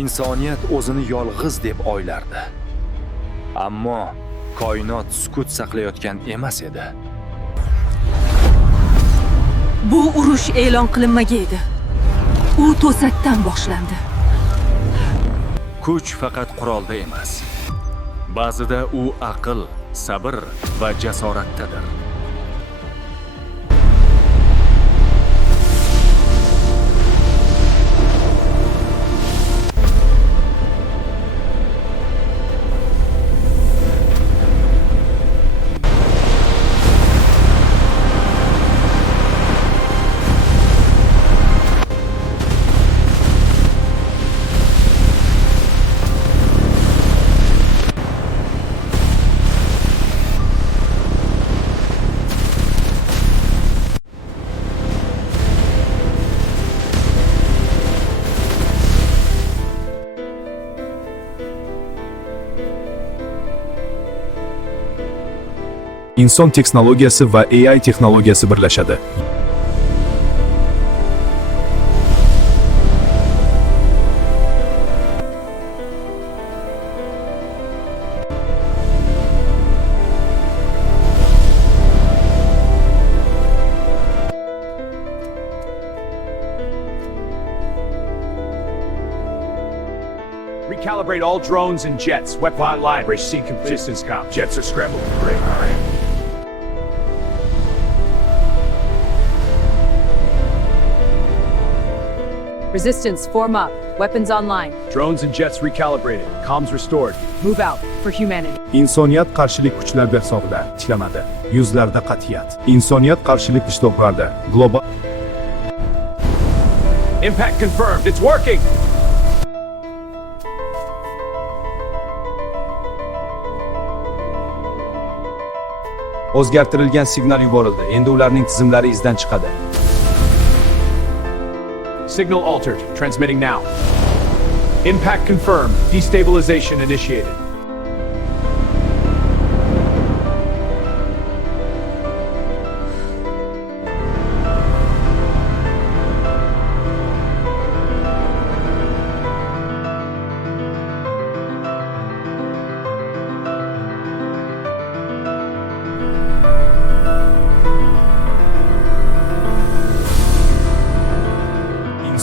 insoniyat o'zini yolg'iz deb o'ylardi. Ammo koinot sukut saqlayotgan emas edi. Bu urush e'lon qilinmagan edi. U to'satdan boshlandi. Kuch faqat qurolda emas. Ba'zida u aql, sabr va jasoratdadir. inson texnologiyasi va AI texnologiyasi birlashadi. Recalibrate all drones and jets. Weapon library. Seek distance comp. Jets are scrambled. Great. All right. Resistance, form up. Weapons online. Drones and jets recalibrated. Comms restored. Move out for humanity. Insoniyat qarshilik kuchlar hisobida ishlamadi. Yuzlarda qat'iyat. Insoniyat qarshilik ishtiroklarida global Impact confirmed. It's working. o'zgartirilgan signal yuborildi. Endi ularning tizimlari izdan chiqadi. Signal altered. Transmitting now. Impact confirmed. Destabilization initiated.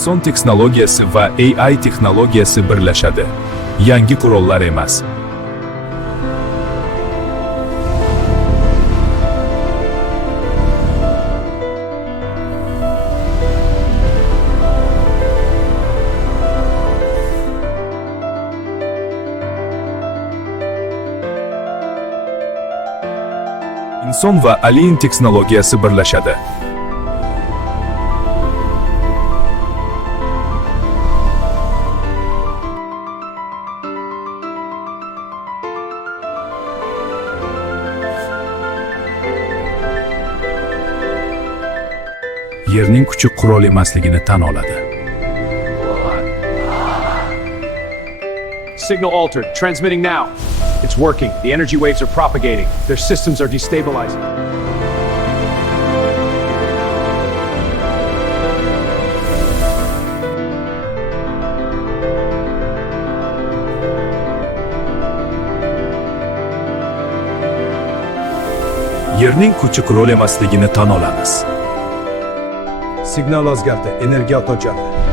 inson texnologiyasi va AI texnologiyasi birlashadi. Yangi qurollar emas. inson va alien texnologiyasi birlashadi. Yerning kuchi qurol emasligini tan oladi. Signal altered. Transmitting now. It's working. The energy waves are propagating. Their systems are destabilizing. Yerning kuchi qurol emasligini tan olamiz. Signal o'zgardi. Energiya o'chadi.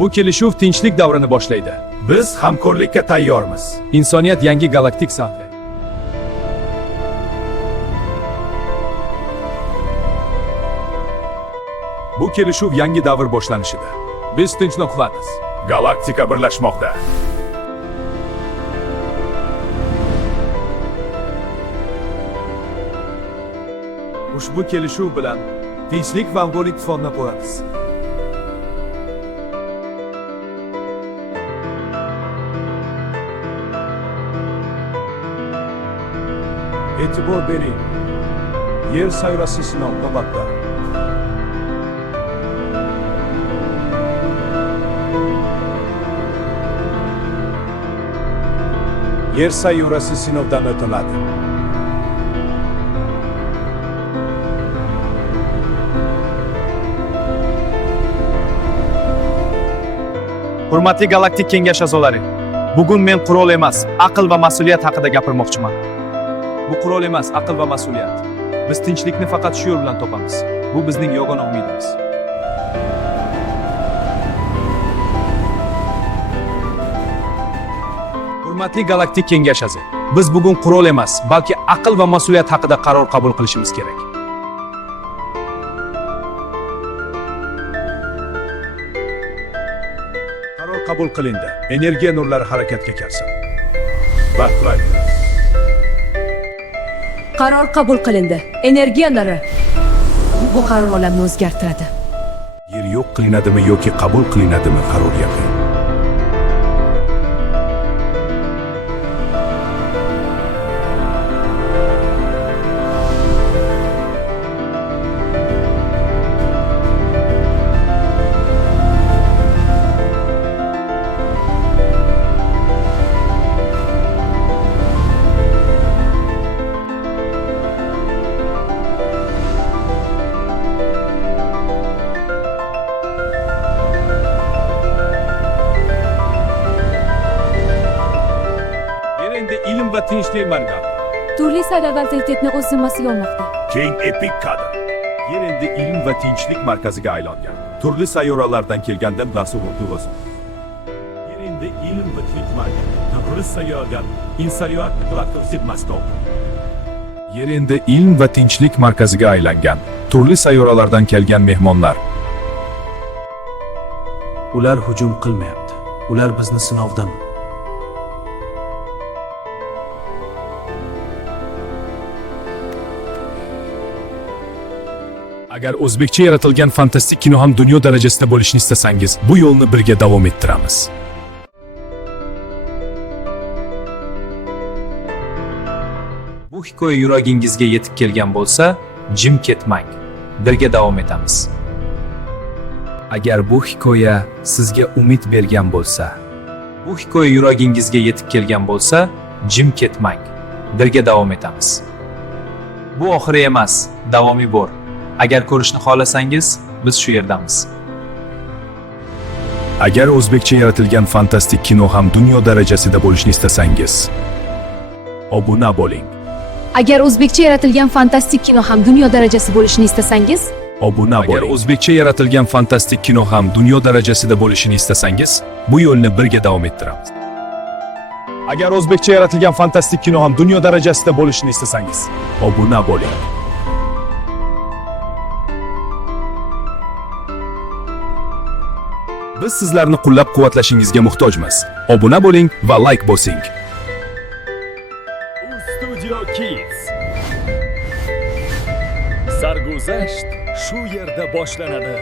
Bu kelishuv tinchlik davrini boshlaydi. Biz hamkorlikka tayyormiz. Insoniyat yangi galaktik sathi. Bu kelishuv yangi davr boshlanishidir. Biz tinchlikmiz. Galaktika birlashmoqda. Ushbu kelishuv bilan tinchlik va hamkorlik fonini quramiz. E'tibor bering. Yer sayyorasi sinov navbatda. Yer sayyorasi sinovdan o'tiladi. Hurmatli Galaktik Kengash a'zolari, bugun men qurol emas, aql va mas'uliyat haqida gapirmoqchiman. Bu qurol emas, aql va mas'uliyat. Biz tinchlikni faqat shu yo'l bilan topamiz. Bu bizning yagona umidimiz. Hurmatli Galaktik Kengash a'zolari, biz bugun qurol emas, balki aql va mas'uliyat haqida qaror qabul qilishimiz kerak. Qaror qabul qilindi. Energiya nurlari harakatga kelsin. Batlaydi. Qaror qabul qilindi. Energiya nuri. Bu qaror olamni o'zgartiradi. Yer yo'q qilinadimi yoki qabul qilinadimi qaror yaqin. Endi ilm va tinchlik markazi. Turli sayyor vaziyatni o'z zimmasiga olmoqda. Keng epik kadr. Yer endi ilm va tinchlik markaziga aylangan. Turli sayyoralardan kelgandan mas'uliyat o'zi. Yer endi ilm va tinchlik markazi. Turli sayyoradan insoniyat platformasi. Yer endi ilm va tinchlik markaziga aylangan. Turli sayyoralardan kelgan mehmonlar. Ular hujum qilmayapti. Ular bizni sinovdan Agar o'zbekcha yaratilgan fantastik kino ham dunyo darajasida bo'lishni istasangiz, bu yo'lni birga davom ettiramiz. Bu hikoya yuragingizga yetib kelgan bo'lsa, jim ketmang. Birga davom etamiz. Agar bu hikoya sizga umid bergan bo'lsa, bu hikoya yuragingizga yetib kelgan bo'lsa, jim ketmang. Birga davom etamiz. Bu oxiri emas, davomiy bor. Agar ko'rishni xohlasangiz, biz shu yerdamiz. Agar o'zbekcha yaratilgan fantastik kino ham dunyo darajasida bo'lishni istasangiz, obuna bo'ling. Agar o'zbekcha yaratilgan fantastik kino ham dunyo darajasi bo'lishini istasangiz, Obuna bo'ling. Agar o'zbekcha yaratilgan fantastik kino ham dunyo darajasida bo'lishini istasangiz, bu yo'lni birga davom ettiramiz. Agar o'zbekcha yaratilgan fantastik kino ham dunyo darajasida bo'lishini istasangiz, obuna bo'ling. Biz sizlarni qo'llab-quvvatlashingizga muhtojmiz. Obuna bo'ling va like bosing. Studio Kids. Sarguzasht shu yerda boshlanadi.